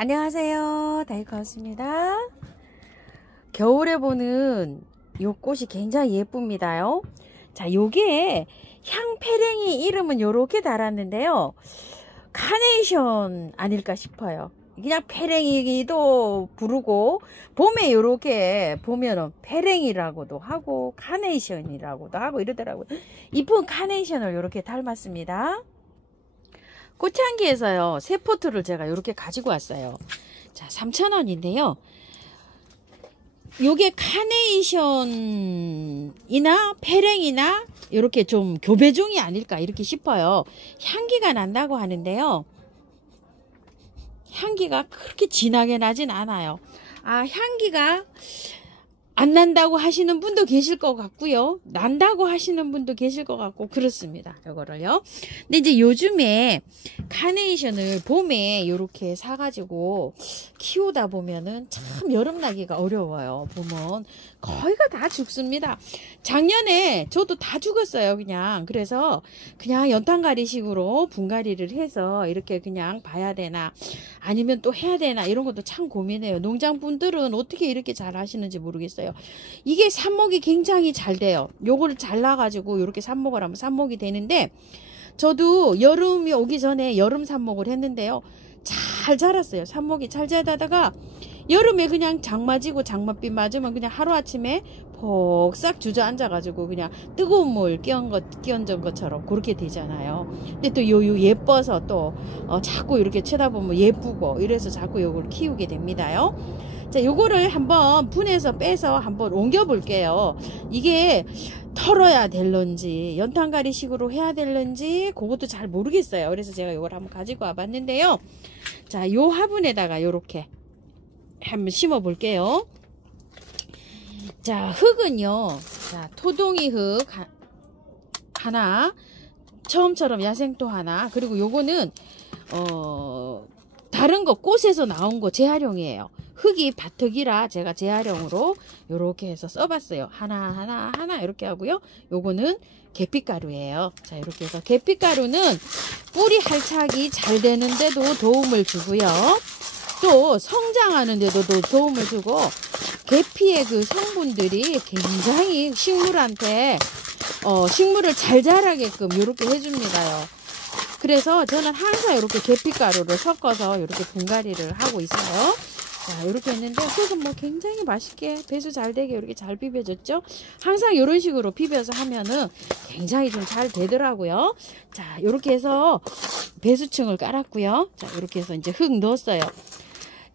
안녕하세요, 다이카우스입니다. 겨울에 보는 요 꽃이 굉장히 예쁩니다요. 자, 요게 향페랭이 이름은 요렇게 달았는데요, 카네이션 아닐까 싶어요. 그냥 페랭이도 부르고, 봄에 요렇게 보면은 페랭이라고도 하고 카네이션이라고도 하고 이러더라고요. 이쁜 카네이션을 요렇게 닮았습니다. 꽃향기에서요, 새 포트를 제가 이렇게 가지고 왔어요. 자, 3,000원인데요. 요게 카네이션이나 페랭이나 이렇게 좀 교배종이 아닐까 이렇게 싶어요. 향기가 난다고 하는데요, 향기가 그렇게 진하게 나진 않아요. 향기가 안 난다고 하시는 분도 계실 것 같고요, 난다고 하시는 분도 계실 것 같고 그렇습니다. 이거를요. 근데 이제 요즘에 카네이션을 봄에 이렇게 사가지고 키우다 보면은 참 여름나기가 어려워요. 보면 거의가 다 죽습니다. 작년에 저도 다 죽었어요, 그냥. 그래서 그냥 연탄가리식으로 분갈이를 해서 이렇게 그냥 봐야 되나 아니면 또 해야 되나 이런 것도 참 고민해요. 농장분들은 어떻게 이렇게 잘 하시는지 모르겠어요. 이게 삽목이 굉장히 잘 돼요. 요거를 잘라가지고 이렇게 삽목을 하면 삽목이 되는데, 저도 여름이 오기 전에 여름 삽목을 했는데요, 잘 자랐어요. 삽목이 잘 자라다가 여름에 그냥 장마지고 장맛비 맞으면 그냥 하루아침에 폭삭 주저앉아가지고 그냥 뜨거운 물 끼얹은 것처럼 그렇게 되잖아요. 근데 또 요 예뻐서 또 자꾸 이렇게 쳐다보면 예쁘고 이래서 자꾸 요걸 키우게 됩니다요. 자, 요거를 한번 분해서 빼서 한번 옮겨 볼게요. 이게 털어야 될런지 연탄가리 식으로 해야 될런지 그것도 잘 모르겠어요. 그래서 제가 요걸 한번 가지고 와 봤는데요. 자, 요 화분에다가 요렇게 한번 심어 볼게요. 자, 흙은요, 자, 토동이 흙 하나, 처음처럼 야생토 하나, 그리고 요거는 다른 거 꽃에서 나온 거 재활용이에요. 흙이 바턱이라 제가 재활용으로 요렇게 해서 써봤어요. 하나 이렇게 하고요. 요거는 계피가루예요. 자, 이렇게 해서 계피가루는 뿌리 활착이 잘 되는데도 도움을 주고요, 또 성장하는 데도 도움을 주고, 계피의 그 성분들이 굉장히 식물한테 식물을 잘 자라게끔 이렇게 해줍니다요. 그래서 저는 항상 이렇게 계피가루를 섞어서 이렇게 분갈이를 하고 있어요. 자, 이렇게 했는데 흙은 뭐 굉장히 맛있게 배수 잘 되게 이렇게 잘 비벼졌죠. 항상 이런 식으로 비벼서 하면은 굉장히 좀 잘 되더라고요. 자, 이렇게 해서 배수층을 깔았고요. 자, 이렇게 해서 이제 흙 넣었어요.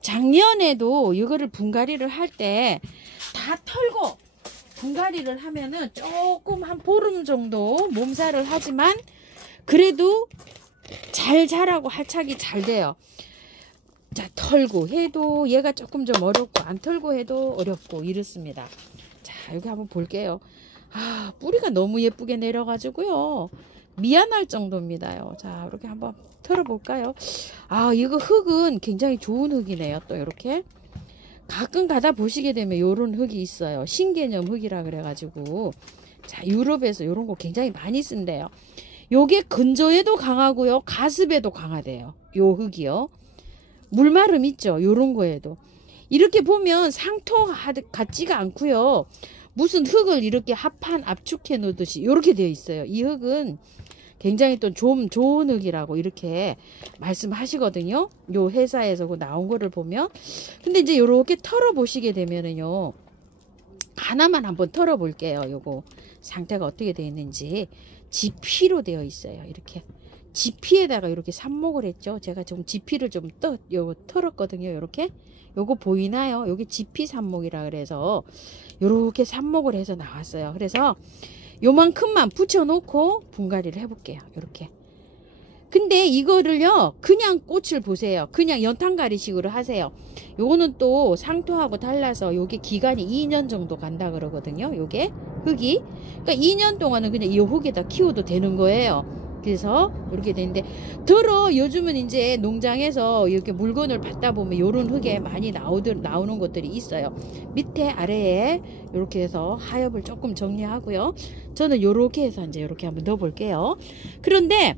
작년에도 이거를 분갈이를 할 때 다 털고 분갈이를 하면은 조금 한 보름 정도 몸살을 하지만 그래도 잘 자라고 활착이 잘 돼요. 자, 털고 해도 얘가 조금 좀 어렵고 안 털고 해도 어렵고 이렇습니다. 자, 여기 한번 볼게요. 뿌리가 너무 예쁘게 내려가지고요, 미안할 정도입니다요. 자, 이렇게 한번 털어볼까요? 이거 흙은 굉장히 좋은 흙이네요. 또 이렇게 가끔 가다 보시게 되면 요런 흙이 있어요. 신개념 흙이라 그래가지고, 자, 유럽에서 요런 거 굉장히 많이 쓴대요. 요게 건조에도 강하고요, 가습에도 강하대요. 요 흙이요. 물마름 있죠, 요런 거에도. 이렇게 보면 상토 같지가 않고요, 무슨 흙을 이렇게 합판 압축해 놓듯이 이렇게 되어 있어요. 이 흙은 굉장히 또 좀 좋은 흙이라고 이렇게 말씀하시거든요, 요 회사에서 그 나온 거를 보면. 근데 이제 요렇게 털어 보시게 되면은요, 하나만 한번 털어 볼게요. 요거 상태가 어떻게 되어 있는지. 지피로 되어 있어요. 이렇게 지피에다가 이렇게 삽목을 했죠. 제가 좀 지피를 좀 털었거든요. 이렇게 요거 보이나요? 요게 지피 삽목이라 그래서 요렇게 삽목을 해서 나왔어요. 그래서 요만큼만 붙여 놓고 분갈이를 해볼게요. 요렇게. 근데 이거를요, 그냥 꽃을 보세요. 그냥 연탄가리식으로 하세요. 요거는 또 상토하고 달라서 요게 기간이 2년 정도 간다 그러거든요. 요게 흙이. 그러니까 2년 동안은 그냥 이 흙에다 키워도 되는 거예요. 그래서 이렇게 되는데, 요즘은 이제 농장에서 이렇게 물건을 받다 보면 요런 흙에 많이 나오는 것들이 있어요. 밑에 아래에 이렇게 해서 하엽을 조금 정리하고요. 저는 요렇게 해서 이제 이렇게 한번 넣어 볼게요. 그런데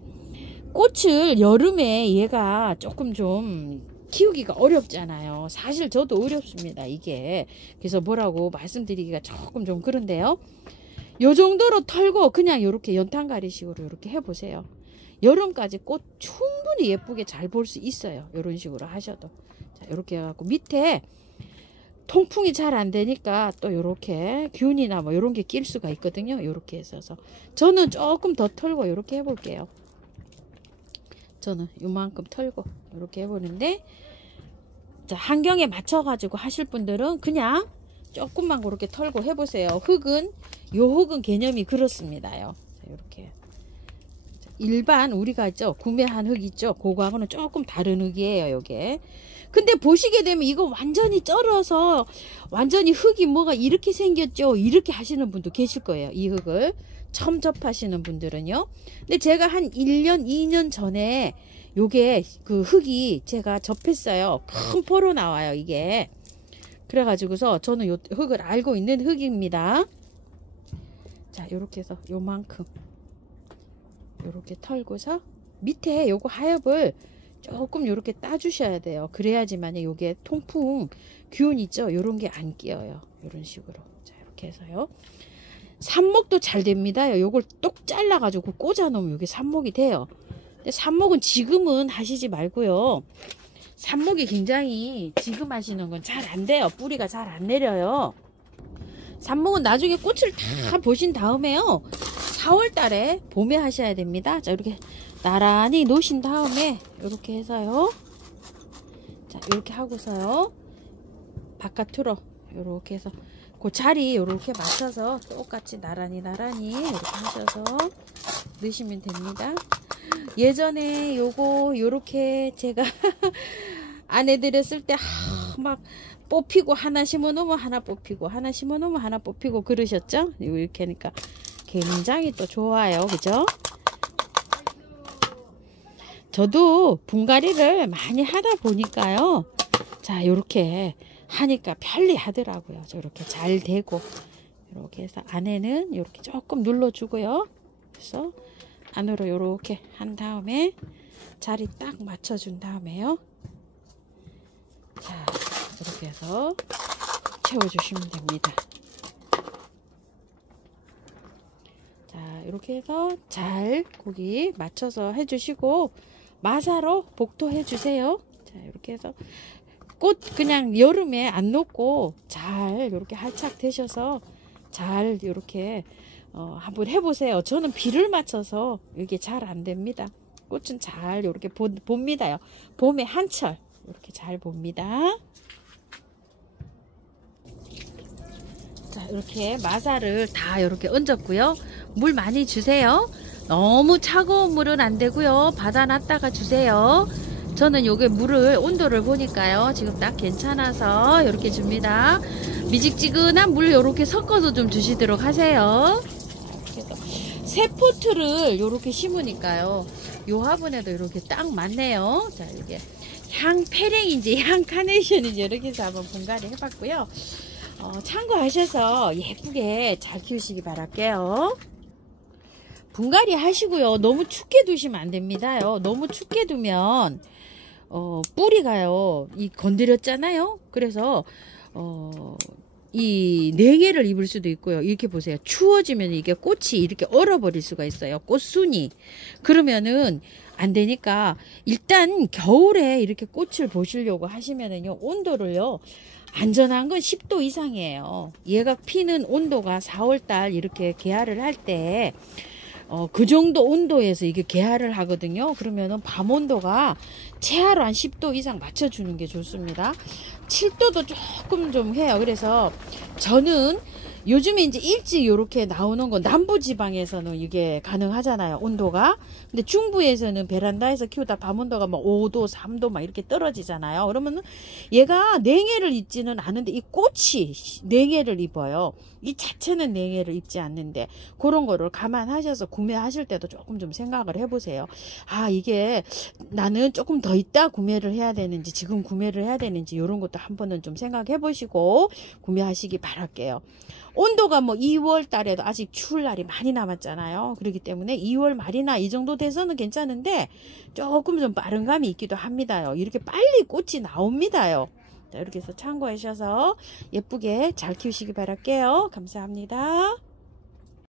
꽃을 여름에 얘가 조금 좀 키우기가 어렵잖아요. 사실 저도 어렵습니다, 이게. 그래서 뭐라고 말씀드리기가 조금 좀 그런데요. 요 정도로 털고 그냥 이렇게 연탄가리식으로 이렇게 해보세요. 여름까지 꽃 충분히 예쁘게 잘 볼 수 있어요. 이런 식으로 하셔도. 자, 이렇게 해갖고 밑에 통풍이 잘 안 되니까 또 이렇게 균이나 뭐 이런 게 낄 수가 있거든요. 이렇게 해서 저는 조금 더 털고 이렇게 해볼게요. 저는 요만큼 털고 이렇게 해보는데, 자, 환경에 맞춰 가지고 하실 분들은 그냥 조금만 그렇게 털고 해보세요. 흙은 요 흙은 개념이 그렇습니다요. 자, 이렇게 일반 우리가 있죠, 구매한 흙 있죠, 그거하고는 조금 다른 흙이에요, 요게. 근데 보시게 되면 이거 완전히 쩔어서 완전히 흙이 뭐가 이렇게 생겼죠, 이렇게 하시는 분도 계실 거예요. 이 흙을 처음 접하시는 분들은요. 근데 제가 한 1년 2년 전에 요게 그 흙이 제가 접했어요. 큰 포로 나와요, 이게. 그래가지고서 저는 요 흙을 알고 있는 흙입니다. 자, 요렇게 해서 요만큼 요렇게 털고서 밑에 요거 하엽을 조금 요렇게 따주셔야 돼요. 그래야지만 요게 통풍 균 있죠, 요런 게 안 끼어요. 요런 식으로. 자, 이렇게 해서요. 삽목도 잘 됩니다. 요걸 똑 잘라가지고 꽂아 놓으면 요게 삽목이 돼요. 근데 삽목은 지금은 하시지 말고요. 삽목이 굉장히 지금 하시는 건 잘 안 돼요. 뿌리가 잘 안 내려요. 삽목은 나중에 꽃을 다 보신 다음에요, 4월 달에 봄에 하셔야 됩니다. 자, 이렇게 나란히 놓으신 다음에 이렇게 해서요. 자, 이렇게 하고서요, 바깥으로 이렇게 해서 그 자리 이렇게 맞춰서 똑같이 나란히 이렇게 하셔서 넣으시면 됩니다. 예전에 요거 요렇게 제가 안 해드렸을 때 막 뽑히고 하나 심어놓으면 하나 뽑히고 하나 심어놓으면 하나 뽑히고 그러셨죠? 이렇게 하니까 굉장히 또 좋아요, 그죠? 저도 분갈이를 많이 하다 보니까요, 자, 요렇게 하니까 편리하더라고요. 저렇게 잘 되고. 이렇게 해서 안에는 이렇게 조금 눌러주고요. 그래서 안으로 이렇게 한 다음에 자리 딱 맞춰준 다음에요. 자, 이렇게 해서 채워주시면 됩니다. 자, 이렇게 해서 잘 거기 맞춰서 해주시고 마사로 복토해 주세요. 자, 이렇게 해서 꽃 그냥 여름에 안 놓고 잘 이렇게 활착 되셔서 잘 이렇게 한번 해보세요. 저는 비를 맞춰서 이게 잘 안 됩니다. 꽃은 잘 이렇게 봅니다요. 봄에 한철 이렇게 잘 봅니다. 자, 이렇게 마사를 다 이렇게 얹었고요. 물 많이 주세요. 너무 차가운 물은 안 되고요. 받아놨다가 주세요. 저는 요게 물을 온도를 보니까요, 지금 딱 괜찮아서 이렇게 줍니다. 미직지근한 물 요렇게 섞어서 좀 주시도록 하세요. 새 포트를 요렇게 심으니까요, 요 화분에도 이렇게 딱 맞네요. 자, 이게 향 페랭인지 향 카네이션인지 이렇게 해서 한번 분갈이 해봤고요. 참고하셔서 예쁘게 잘 키우시기 바랄게요. 분갈이 하시고요, 너무 춥게 두시면 안 됩니다요. 너무 춥게 두면 뿌리가요, 이 건드렸잖아요. 그래서 이 냉해를 입을 수도 있고요. 이렇게 보세요. 추워지면 이게 꽃이 이렇게 얼어버릴 수가 있어요. 꽃순이. 그러면은 안 되니까 일단 겨울에 이렇게 꽃을 보시려고 하시면은요, 온도를요, 안전한 건 10도 이상이에요. 얘가 피는 온도가 4월달 이렇게 개화를 할 때 그 정도 온도에서 이게 개화를 하거든요. 그러면은 밤 온도가 최하로 한 10도 이상 맞춰주는 게 좋습니다. 7도도 조금 좀 해요. 그래서 저는 요즘에 이제 일찍 이렇게 나오는 건 남부 지방에서는 이게 가능하잖아요, 온도가. 근데 중부에서는 베란다에서 키우다 밤 온도가 막 5도, 3도 막 이렇게 떨어지잖아요. 그러면은 얘가 냉해를 입지는 않은데 이 꽃이 냉해를 입어요. 이 자체는 냉해를 입지 않는데, 그런 거를 감안하셔서 구매하실 때도 조금 좀 생각을 해보세요. 아, 이게 나는 조금 더 있다 구매를 해야 되는지, 지금 구매를 해야 되는지, 이런 것도 한 번은 좀 생각해 보시고 구매하시기 바랄게요. 온도가 뭐 2월 달에도 아직 추울 날이 많이 남았잖아요. 그렇기 때문에 2월 말이나 이 정도 돼서는 괜찮은데 조금 좀 빠른 감이 있기도 합니다요. 이렇게 빨리 꽃이 나옵니다요. 자, 이렇게 해서 참고하셔서 예쁘게 잘 키우시기 바랄게요. 감사합니다.